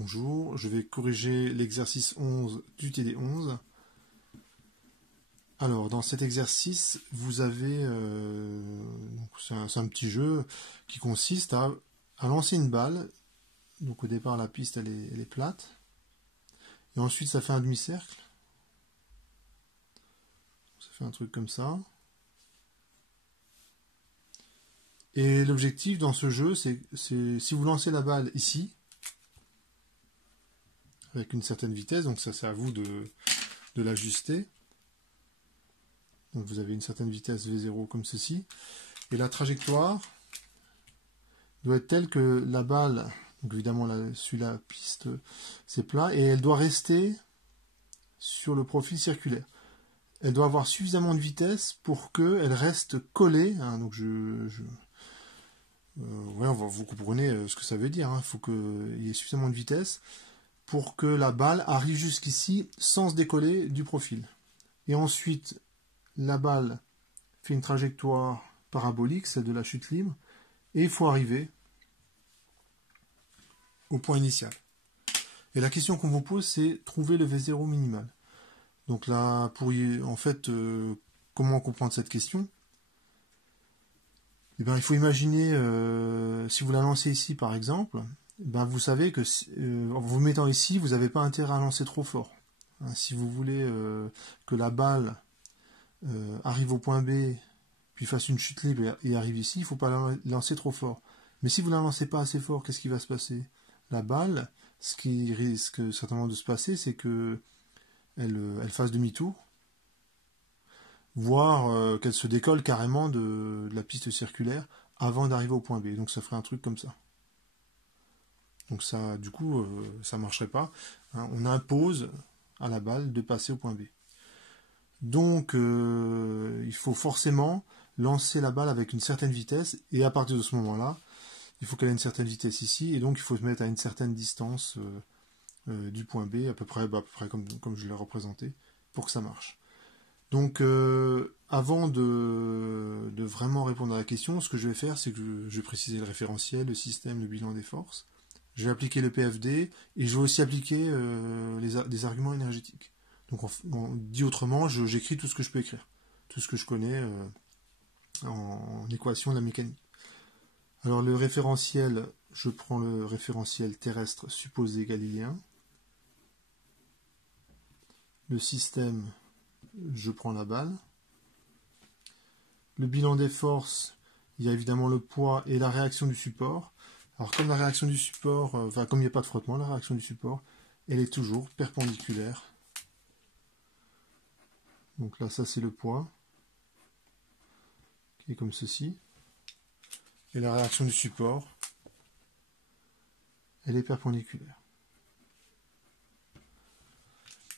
Bonjour, je vais corriger l'exercice 11 du TD11. Alors, dans cet exercice, vous avez... c'est un petit jeu qui consiste à lancer une balle. Donc au départ, la piste, elle est plate. Et ensuite, ça fait un demi-cercle. Ça fait un truc comme ça. Et l'objectif dans ce jeu, c'est si vous lancez la balle ici, avec une certaine vitesse, donc ça c'est à vous de l'ajuster. Donc vous avez une certaine vitesse V0 comme ceci. Et la trajectoire doit être telle que la balle, donc évidemment là, sur la piste c'est plat, et elle doit rester sur le profil circulaire. Elle doit avoir suffisamment de vitesse pour qu'elle reste collée. Hein, donc vous comprenez ce que ça veut dire. Il faut qu'il y ait suffisamment de vitesse pour que la balle arrive jusqu'ici sans se décoller du profil. Et ensuite, la balle fait une trajectoire parabolique, celle de la chute libre, et il faut arriver au point initial. Et la question qu'on vous pose, c'est trouver le V0 minimal. Donc là, comment comprendre cette question? Eh bien, il faut imaginer, si vous la lancez ici par exemple, vous savez que en vous mettant ici, vous n'avez pas intérêt à lancer trop fort. Hein, si vous voulez que la balle arrive au point B, puis fasse une chute libre et arrive ici, il ne faut pas la lancer trop fort. Mais si vous ne la lancez pas assez fort, qu'est-ce qui va se passer? La balle, ce qui risque certainement de se passer, c'est que elle fasse demi-tour, voire qu'elle se décolle carrément de la piste circulaire avant d'arriver au point B. Donc ça ferait un truc comme ça. Donc ça, du coup, ça ne marcherait pas. Hein, on impose à la balle de passer au point B. Donc il faut forcément lancer la balle avec une certaine vitesse, et à partir de ce moment-là, il faut qu'elle ait une certaine vitesse ici, et donc il faut se mettre à une certaine distance du point B, à peu près comme je l'ai représenté, pour que ça marche. Donc avant de vraiment répondre à la question, ce que je vais faire, c'est que je vais préciser le référentiel, le système, le bilan des forces. Je vais appliquer le PFD, et je vais aussi appliquer des arguments énergétiques. Donc on dit autrement, j'écris tout ce que je peux écrire, tout ce que je connais en équation de la mécanique. Alors le référentiel, je prends le référentiel terrestre supposé galiléen. Le système, je prends la balle. Le bilan des forces, il y a évidemment le poids et la réaction du support. Alors comme la réaction du support, comme il n'y a pas de frottement, la réaction du support, elle est toujours perpendiculaire. Donc là, ça c'est le poids, qui est comme ceci. Et la réaction du support, elle est perpendiculaire.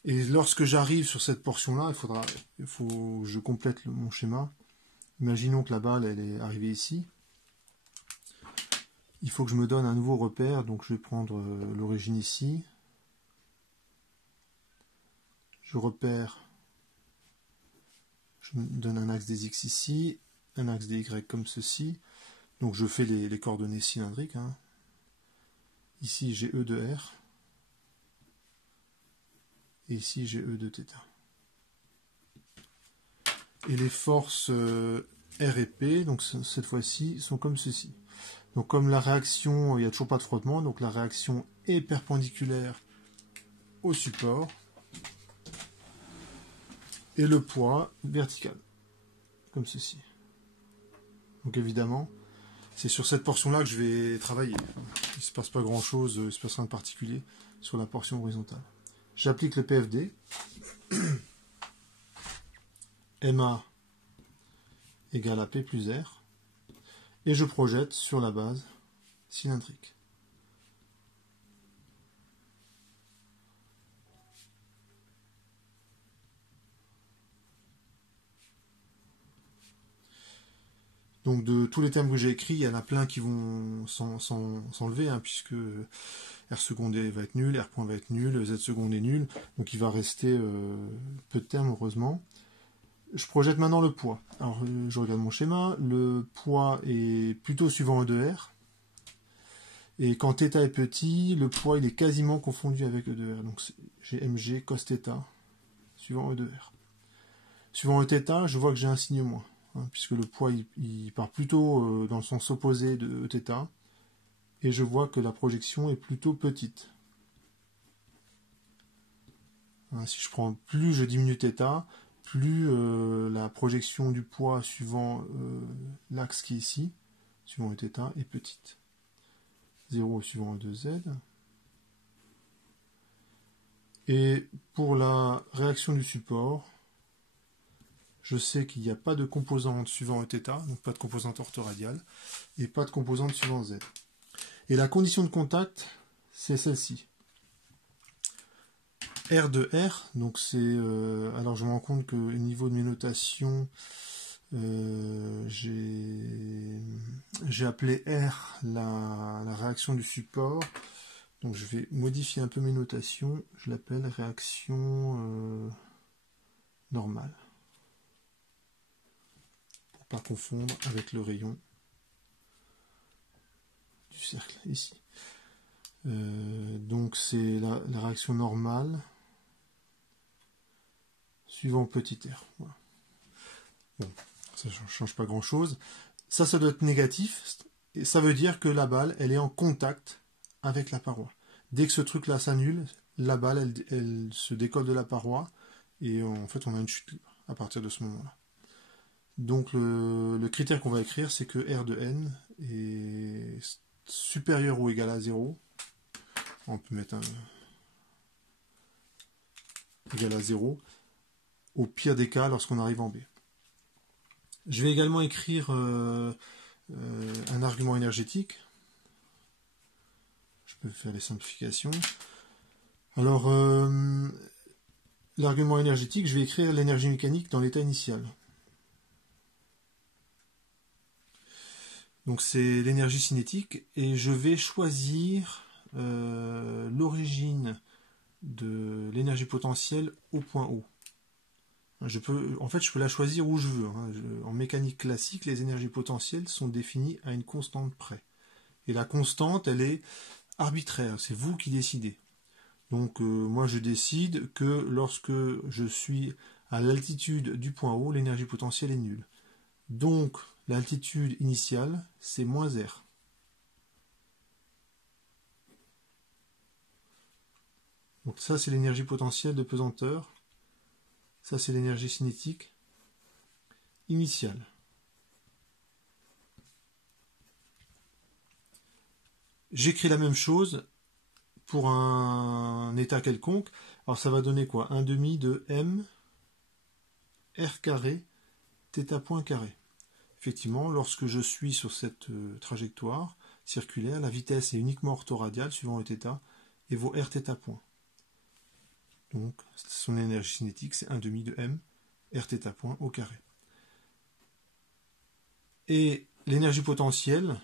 Et lorsque j'arrive sur cette portion-là, il faut que je complète mon schéma. Imaginons que la balle, elle est arrivée ici. Il faut que je me donne un nouveau repère, donc je vais prendre l'origine ici. Je me donne un axe des X ici, un axe des Y comme ceci. Donc je fais les coordonnées cylindriques. Hein. Ici j'ai E de R. Et ici j'ai E de θ. Et les forces R et P, donc cette fois-ci, sont comme ceci. Donc comme la réaction, il n'y a toujours pas de frottement, donc la réaction est perpendiculaire au support. Et le poids vertical, comme ceci. Donc évidemment, c'est sur cette portion-là que je vais travailler. Il ne se passe pas grand-chose, il ne se passe rien de particulier sur la portion horizontale. J'applique le PFD. MA égale à P plus R. Et je projette sur la base cylindrique. Donc de tous les termes que j'ai écrits, il y en a plein qui vont s'enlever, hein, puisque R secondé va être nul, R point va être nul, Z secondé est nul, donc il va rester peu de termes heureusement. Je projette maintenant le poids. Alors je regarde mon schéma, le poids est plutôt suivant E de R, Et quand θ est petit, le poids il est quasiment confondu avec E de R. Donc j'ai mg cos θ suivant E de R. Suivant Eθ, je vois que j'ai un signe moins, hein, puisque le poids il part plutôt dans le sens opposé de Eθ, et je vois que la projection est plutôt petite. Hein, si je prends plus je diminue θ, plus la projection du poids suivant l'axe qui est ici, suivant Eθ, est petite. 0 suivant E de Z. Et pour la réaction du support, je sais qu'il n'y a pas de composante suivant Eθ, donc pas de composante orthoradiale, et pas de composante suivant Z. Et la condition de contact, c'est celle-ci. R de R, donc c'est... alors je me rends compte que au niveau de mes notations, j'ai appelé R la réaction du support. Donc je vais modifier un peu mes notations. Je l'appelle réaction normale. Pour pas confondre avec le rayon du cercle ici. Donc c'est la réaction normale suivant petit r. Voilà. Bon, ça ne change pas grand chose. Ça doit être négatif. Et ça veut dire que la balle, elle est en contact avec la paroi. Dès que ce truc-là s'annule, la balle, elle se décolle de la paroi et en fait, on a une chute libre à partir de ce moment-là. Donc, le critère qu'on va écrire, c'est que R de N est supérieur ou égal à 0. On peut mettre un égal à 0. Au pire des cas, lorsqu'on arrive en B. Je vais également écrire un argument énergétique. Je peux faire les simplifications. Alors, l'argument énergétique, je vais écrire l'énergie mécanique dans l'état initial. Donc c'est l'énergie cinétique, et je vais choisir l'origine de l'énergie potentielle au point O. Je peux la choisir où je veux. En mécanique classique, les énergies potentielles sont définies à une constante près. Et la constante, elle est arbitraire, c'est vous qui décidez. Donc moi je décide que lorsque je suis à l'altitude du point O, l'énergie potentielle est nulle. Donc l'altitude initiale, c'est moins R. Donc ça c'est l'énergie potentielle de pesanteur. Ça c'est l'énergie cinétique initiale. J'écris la même chose pour un état quelconque. Alors ça va donner quoi? 1/2 de M R carré θ point carré. Effectivement, lorsque je suis sur cette trajectoire circulaire, la vitesse est uniquement orthoradiale suivant le θ et vaut Rθ point. Donc son énergie cinétique, c'est 1/2 de M Rθ point au carré. Et l'énergie potentielle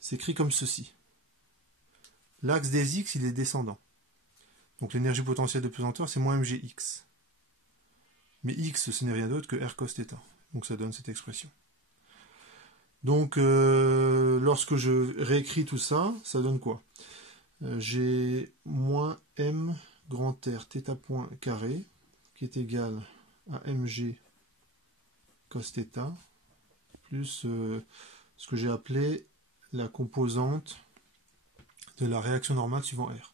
s'écrit comme ceci. L'axe des x, il est descendant. Donc l'énergie potentielle de pesanteur, c'est moins mgx. Mais x, ce n'est rien d'autre que R cos θ. Donc ça donne cette expression. Donc lorsque je réécris tout ça, ça donne quoi? J'ai moins m grand R θ point carré, qui est égal à mg cos θ, plus ce que j'ai appelé la composante de la réaction normale suivant R.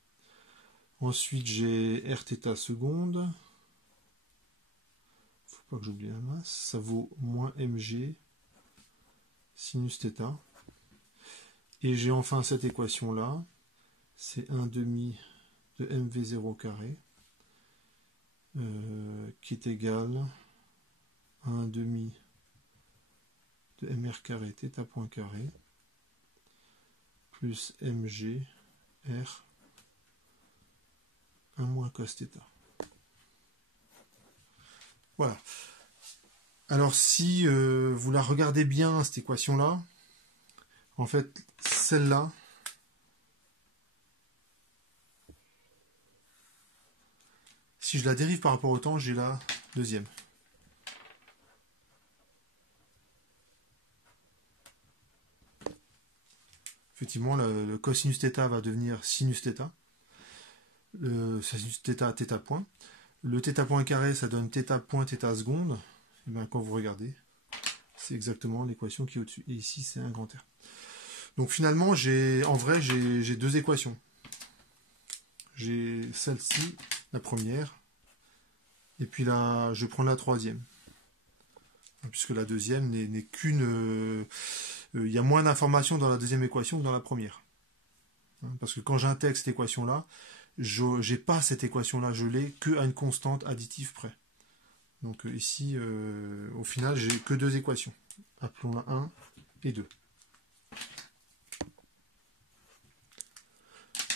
Ensuite, j'ai Rθ seconde. Faut pas que j'oublie la masse. Ça vaut moins mg sinus θ. Et j'ai enfin cette équation-là. C'est 1/2 de mv0 carré qui est égal à 1/2 de mr carré θ point carré plus mg r 1 moins cos θ. Voilà. Alors si vous la regardez bien, cette équation-là, en fait, celle-là, si je la dérive par rapport au temps, j'ai la deuxième. effectivement, le cosinus θ va devenir sinus θ. Sinus θ, θ point. Le θ point carré, ça donne θ point θ seconde. Et bien, quand vous regardez, c'est exactement l'équation qui est au-dessus. Et ici, c'est un grand R. Donc finalement, en vrai, j'ai deux équations. J'ai celle-ci, la première, et puis là, je prends la troisième. Puisque la deuxième n'est qu'une... il y a moins d'informations dans la deuxième équation que dans la première. Parce que quand j'intègre cette équation-là, je n'ai pas cette équation-là, je l'ai qu'à une constante additive près. Donc ici, au final, j'ai que deux équations. Appelons-la 1 et 2.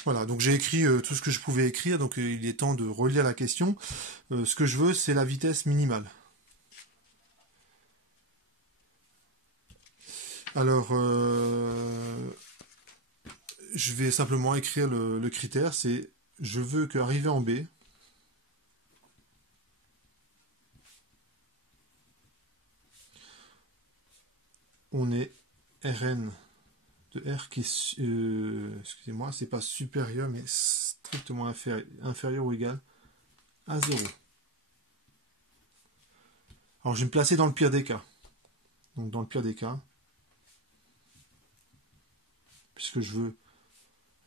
Voilà, donc j'ai écrit tout ce que je pouvais écrire, donc il est temps de relire la question. Ce que je veux, c'est la vitesse minimale. Alors, je vais simplement écrire le critère, c'est je veux qu'arrivé en B, on ait Rn de R qui est, excusez-moi, c'est pas supérieur, mais strictement inférieur ou égal à 0. Alors je vais me placer dans le pire des cas. Donc dans le pire des cas, puisque je veux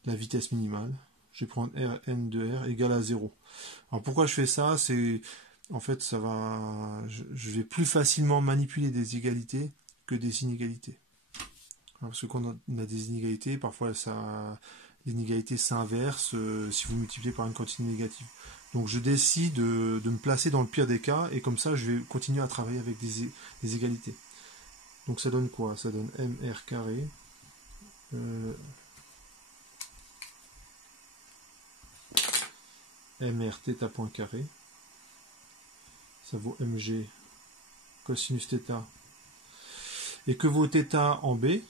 la vitesse minimale, je vais prendre Rn de R égale à 0. Alors pourquoi je fais ça? C'est en fait je vais plus facilement manipuler des égalités que des inégalités. Parce que quand on a des inégalités, parfois l'inégalité s'inverse si vous multipliez par une quantité négative. Donc je décide de me placer dans le pire des cas, et comme ça je vais continuer à travailler avec des égalités. Donc ça donne quoi? Ça donne mr carré mr θ point carré, ça vaut mg cosinus θ, et que vaut θ en B?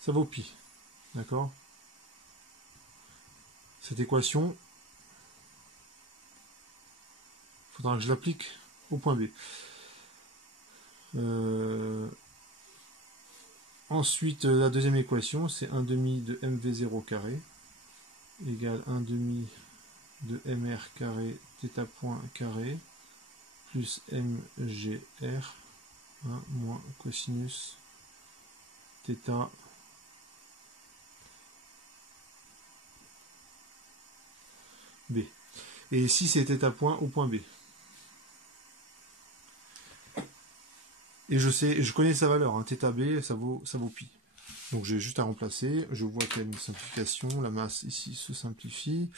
Ça vaut pi, d'accord? Cette équation, il faudra que je l'applique au point B. Ensuite, la deuxième équation, c'est 1 demi de mv0 carré égale 1 demi de mr carré θ point carré plus mgr 1 moins cosinus θ B. Et ici, c'est θ point au point B. Et je connais sa valeur, hein. θB, ça vaut pi. Donc j'ai juste à remplacer. Je vois qu'il y a une simplification. La masse ici se simplifie.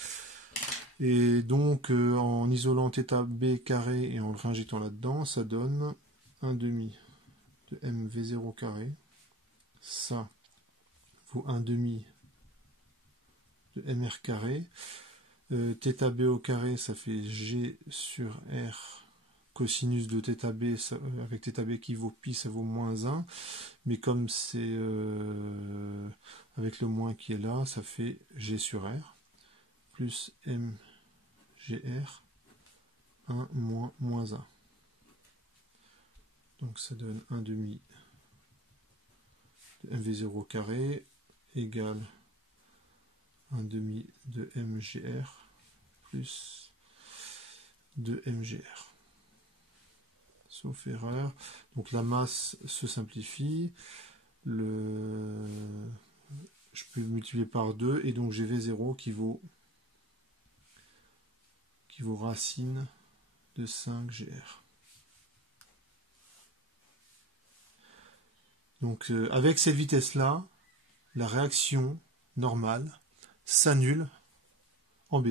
Et donc, en isolant θB carré et en le réinjectant là-dedans, ça donne 1 demi de mv0 carré. Ça vaut 1 demi de mr carré. θB au carré, ça fait g sur r cosinus de θB, avec θB qui vaut pi, ça vaut moins 1. Mais comme c'est avec le moins qui est là, ça fait g sur r plus mgr 1 moins 1. Donc ça donne 1 demi de mv0 carré égale 1 demi de mgr plus de mgr. Sauf erreur. Donc la masse se simplifie. Je peux multiplier par 2 et donc j'ai V0 qui vaut racine de 5gr. Donc avec cette vitesse-là, la réaction normale s'annule en B.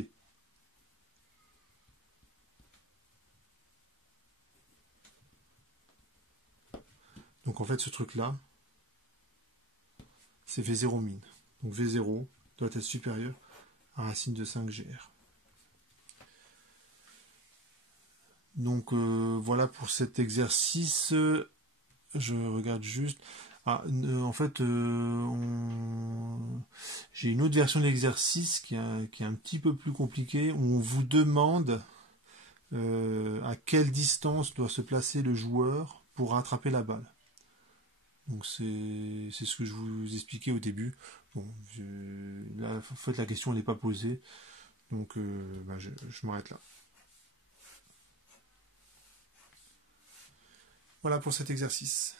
Donc en fait ce truc-là, c'est V0 min. Donc V0 doit être supérieur à racine de 5gr. Donc voilà pour cet exercice. Je regarde juste. En fait, j'ai une autre version de l'exercice qui est un petit peu plus compliquée, où on vous demande à quelle distance doit se placer le joueur pour rattraper la balle. Donc c'est ce que je vous expliquais au début. Bon, là, en fait, la question n'est pas posée, donc je m'arrête là. Voilà pour cet exercice.